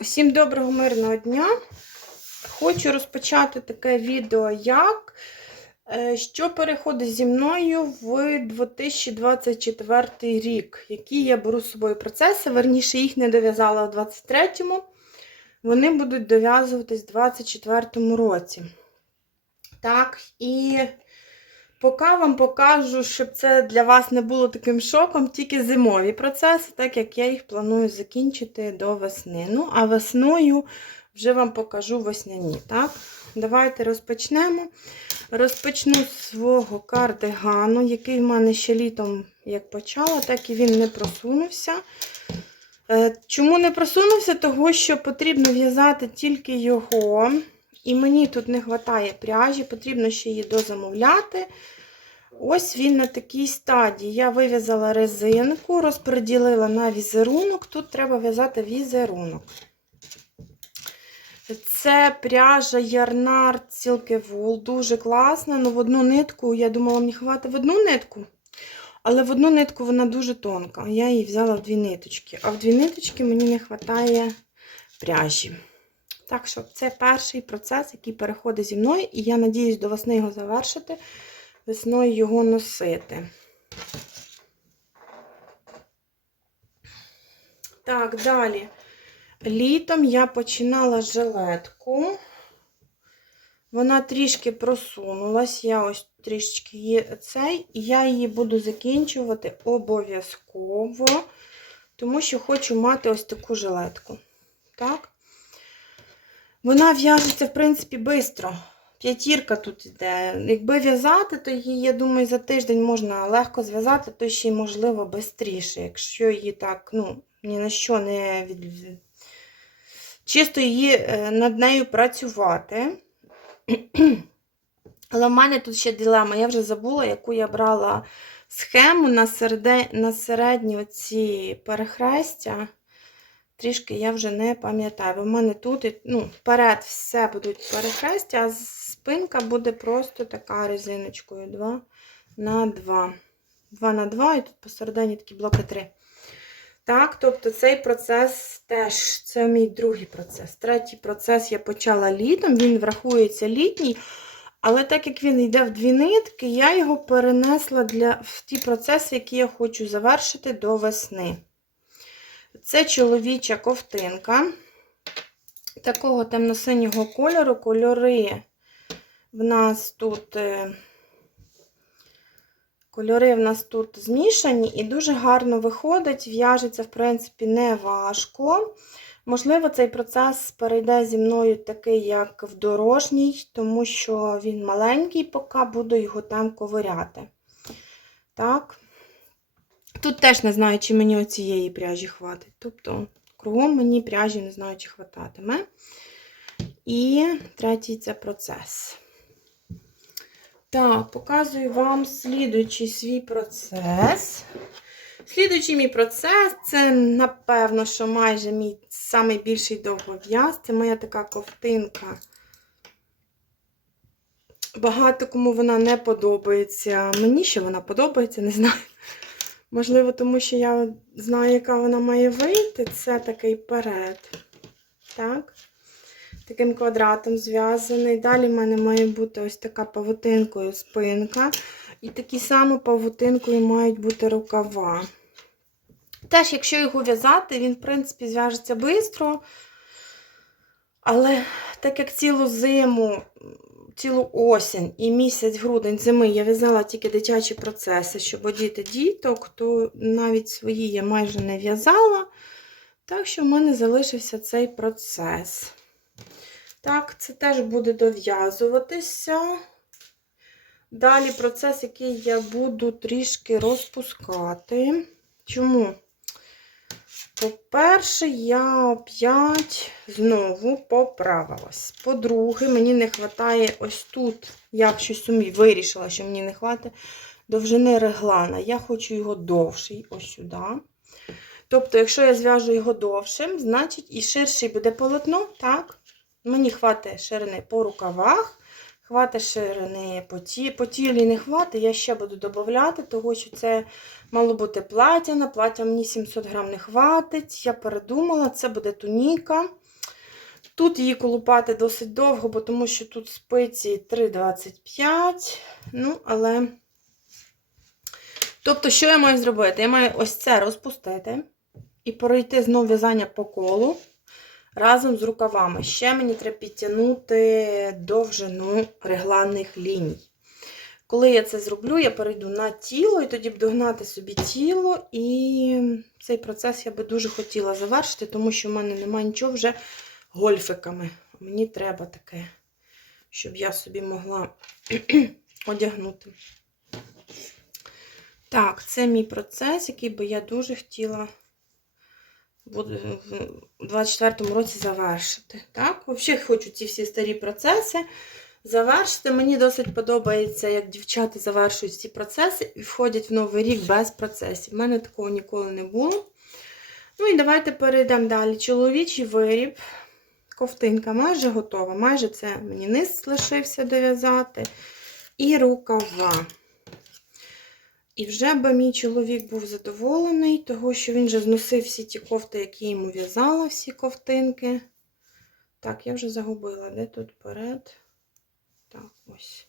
Усім доброго мирного дня! Хочу розпочати таке відео, як е, що переходить зі мною в 2024 рік, які я беру з собою процеси. Верніше, їх не дов'язала в 23-му. Вони будуть дов'язуватись в 2024 році. Так, і поки вам покажу, щоб це для вас не було таким шоком, тільки зимові процеси, так як я їх планую закінчити до весни. Ну, а весною вже вам покажу весняні. Так? Давайте розпочнемо. Розпочну з свого кардигану, який в мене ще літом як почала, так і він не просунувся. Е, Чому не просунувся? Того, що потрібно в'язати тільки його. І мені тут не вистачає пряжі, потрібно ще її дозамовляти. Ось він на такій стадії. Я вив'язала резинку, розподілила на візерунок. Тут треба в'язати візерунок. Це пряжа Ярнар Wool. Дуже класна. Ну, в одну нитку, я думала, мені хватить в одну нитку. Але в одну нитку вона дуже тонка. Я її взяла в дві ниточки. А в дві ниточки мені не вистачає пряжі. Так що це перший процес, який переходить зі мною, і я надіюсь до весни його завершити, весною його носити. Так, далі. Літом я починала жилетку. Вона трішки просунулась. Я ось трішки є цей, і я її буду закінчувати обов'язково, тому що хочу мати ось таку жилетку. Так? Вона в'яжеться, в принципі, швидко. П'ятірка тут йде. Якби в'язати, то її, я думаю, за тиждень можна легко зв'язати, то ще й, можливо, швидше. Якщо її так, ну, ні на що не від... Чисто її е, над нею працювати. Але в мене тут ще дилема. Я вже забула, яку я брала схему на, середні оці перехрестя. Трішки я вже не пам'ятаю. Бо в мене тут ну, вперед все будуть перехрестя, а спинка буде просто така резиночкою 2 на 2. 2 на 2, і тут посередині такі блоки 3. Так, тобто цей процес теж це мій другий процес. Третій процес я почала літом, він врахується літній. Але так як він йде в дві нитки, я його перенесла для, в ті процеси, які я хочу завершити до весни. Це чоловіча ковтинка такого темно-синього кольору. Кольори в нас тут е, кольори в нас тут змішані і дуже гарно виходить, в'яжеться, в принципі, не важко. Можливо, цей процес перейде зі мною такий, як в дорожній, тому що він маленький, поки буду його там ковиряти. Так. Тут теж не знаю, чи мені оцієї пряжі хватить. Тобто, кругом мені пряжі не знаю, чи хвататиме. І третій це процес. Так, показую вам слідуючий свій процес. Слідуючий мій процес це, напевно, що майже мій найбільший довгов'яз. Це моя така ковтинка. Багато кому вона не подобається. Мені ще вона подобається, не знаю. Можливо, тому що я знаю, яка вона має вийти. Це такий перед. Так. Таким квадратом зв'язаний. Далі в мене має бути ось така павутинкою спинка. І такі самі павутинкою мають бути рукава. Теж, якщо його в'язати, він, в принципі, зв'яжеться швидко. Але так як цілу зиму, цілу осінь і місяць грудень зими я в'язала тільки дитячі процеси, щоб одіти діток, то навіть свої я майже не в'язала. Так що в мене залишився цей процес. Так, це теж буде дов'язуватися. Далі процес, який я буду трішки розпускати. Чому? По-перше, я опять знову поправилась. По-друге, мені не вистачає ось тут, я щось сумі вирішила, що мені не вистачає довжини реглана. Я хочу його довший, ось сюди. Тобто, якщо я зв'яжу його довшим, значить і ширший буде полотно, так? Мені хватить ширини по рукавах, хватить ширини по, ті, по тілі не хватить, я ще буду додати, тому що це мало бути плаття. На плаття мені 700 грам не хватить. Я передумала, це буде туніка. Тут її колупати досить довго, бо тому що тут спиці 3,25. Ну, але. Тобто, що я маю зробити? Я маю ось це розпустити і перейти знову в'язання по колу разом з рукавами. Ще мені треба підтягнути довжину регланних ліній. Коли я це зроблю, я перейду на тіло і тоді буду гнати собі тіло. І цей процес я би дуже хотіла завершити, тому що в мене немає нічого вже гольфиками. Мені треба таке, щоб я собі могла одягнути. Так, це мій процес, який би я дуже хотіла у 24-му році завершити. Так, взагалі хочу ці всі старі процеси завершити. Мені досить подобається, як дівчата завершують ці процеси і входять в новий рік без процесів. У мене такого ніколи не було. Ну і давайте перейдемо далі. Чоловічий виріб. Ковтинка майже готова. Майже це мені низ лишився дов'язати. І рукава. І вже би мій чоловік був задоволений, того, що він вже зносив всі ті кофти, які йому в'язала, всі ковтинки. Так, я вже загубила, де тут перед? Так, ось.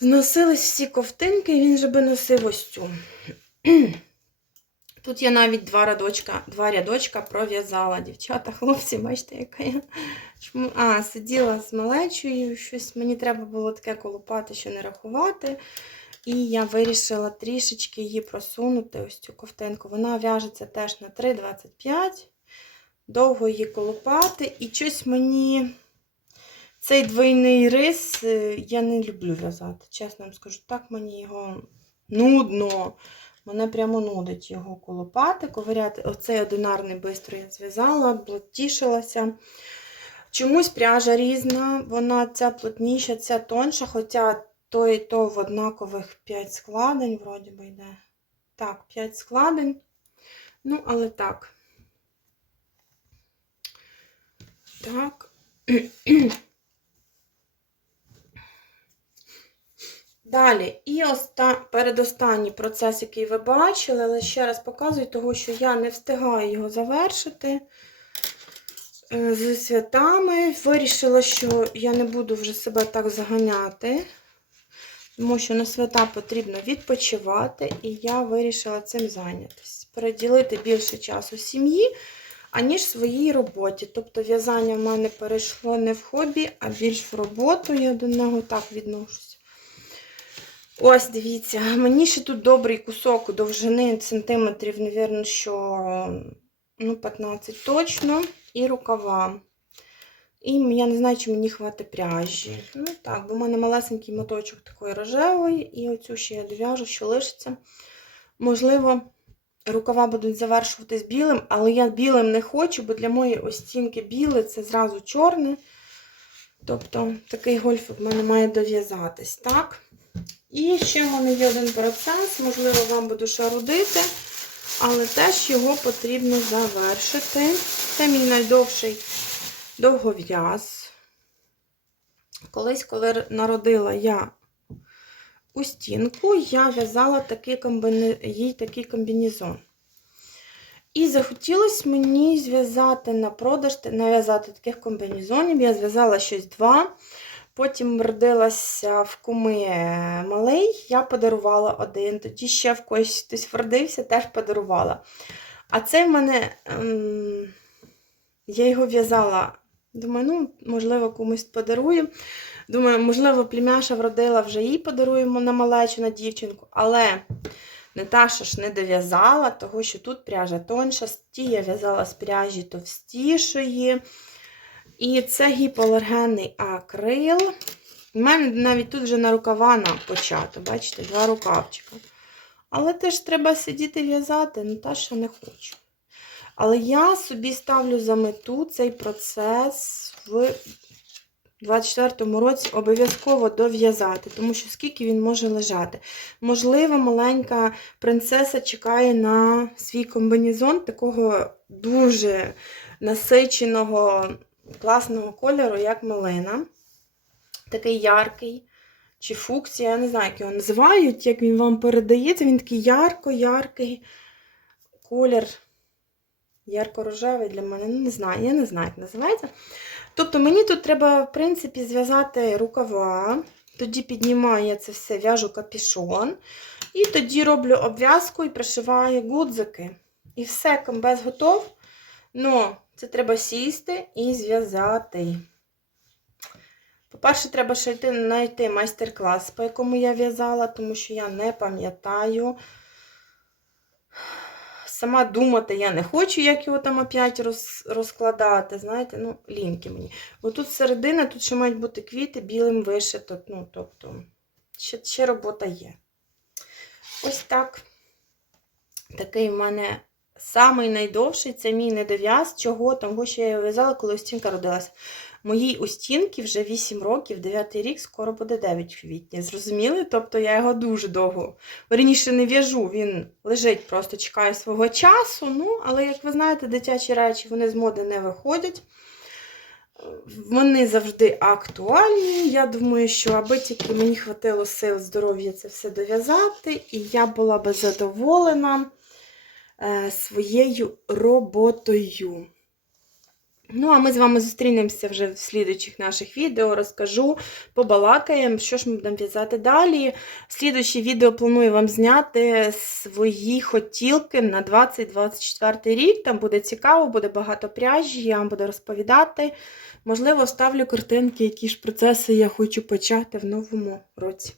Зносились всі ковтинки, і він же би носив ось цю. Тут я навіть два рядочка, два рядочка пров'язала. Дівчата, хлопці, бачите, яка я. А, сиділа з малечою, щось мені треба було таке колупати, що не рахувати. І я вирішила трішечки її просунути, ось цю ковтинку. Вона в'яжеться теж на 3,25. Довго її колупати. І щось мені цей двойний рис е, я не люблю в'язати. Чесно вам скажу, так мені його нудно. Мене прямо нудить його колупати, ковиряти. Оцей одинарний бистро я зв'язала, тішилася. Чомусь пряжа різна, вона ця плотніша, ця тонша, хоча то і то в однакових 5 складень, вроді би йде. Так, 5 складень. Ну, але так. Так. Далі, і оста... передостанній процес, який ви бачили, але ще раз показую, того, що я не встигаю його завершити е, з святами. Вирішила, що я не буду вже себе так заганяти, тому що на свята потрібно відпочивати, і я вирішила цим зайнятися. Переділити більше часу сім'ї, аніж своїй роботі. Тобто в'язання в мене перейшло не в хобі, а більш в роботу. Я до нього так відношуся. Ось, дивіться, мені ще тут добрий кусок довжини сантиметрів, мабуть, що ну, 15 точно. І рукава. І я не знаю, чи мені хватить пряжі. Ну так, бо в мене малесенький моточок такої рожевої, і оцю ще я дов'яжу, що лишиться. Можливо, рукава будуть завершуватись білим, але я білим не хочу, бо для моєї остінки біле це зразу чорне. Тобто такий гольф в мене має дов'язатись, так? І ще в мене є один процес, можливо, вам буду шарудити, але теж його потрібно завершити. Це мій найдовший довгов'яз. Колись, коли народила я у стінку, я в'язала такий комбіні... їй такий комбінезон. І захотілося мені зв'язати на продаж, нав'язати таких комбінезонів. Я зв'язала щось два. Потім родилася в куми малий, я подарувала один. Тоді ще в когось хтось вродився, теж подарувала. А це в мене, ем, я його в'язала. Думаю, ну, можливо, комусь подарую. Думаю, можливо, племяша вродила, вже їй подаруємо на малечу, на дівчинку. Але Наташа ж не дов'язала, того що тут пряжа тонша, ті я в'язала з пряжі товстішої. І це гіпоалергенний акрил. У мене навіть тут вже на рукава почато, бачите, два рукавчика. Але теж треба сидіти в'язати, Наташа не хоче. Але я собі ставлю за мету цей процес в 24-му році обов'язково дов'язати, тому що скільки він може лежати. Можливо, маленька принцеса чекає на свій комбінезон такого дуже насиченого класного кольору, як малина. Такий яркий, чи фуксія, я не знаю, як його називають, як він вам передається. Він такий ярко-яркий колір. Ярко-рожевий для мене, ну, не знаю, я не знаю, як називається. Тобто мені тут треба, в принципі, зв'язати рукава. Тоді піднімаю я це все, в'яжу капішон. І тоді роблю обв'язку і пришиваю гудзики. І все, комбез готов. Ну, це треба сісти і зв'язати. По-перше, треба ще йти знайти майстер-клас, по якому я в'язала, тому що я не пам'ятаю. Сама думати я не хочу, як його там опять роз, розкладати. Знаєте, ну, ліньки мені. Отут середина, тут ще мають бути квіти білим вишито. Ну, тобто, ще, ще робота є. Ось так. Такий в мене самий найдовший це мій недов'яз. Чого? Тому що я його в'язала, коли Устінка родилася. Моїй Устінки вже 8 років, 9 рік, скоро буде 9 в квітні. Зрозуміли? Тобто я його дуже довго. Верніше не в'яжу, він лежить, просто чекає свого часу. Ну, але, як ви знаєте, дитячі речі вони з моди не виходять. Вони завжди актуальні. Я думаю, що аби тільки мені хватило сил, здоров'я це все дов'язати, і я була би задоволена е, своєю роботою. Ну, а ми з вами зустрінемося вже в слідуючих наших відео. Розкажу, побалакаємо, що ж ми будемо в'язати далі. Слідуюче відео планую вам зняти свої хотілки на 2024 рік. Там буде цікаво, буде багато пряжі, я вам буду розповідати. Можливо, вставлю картинки, які ж процеси я хочу почати в новому році.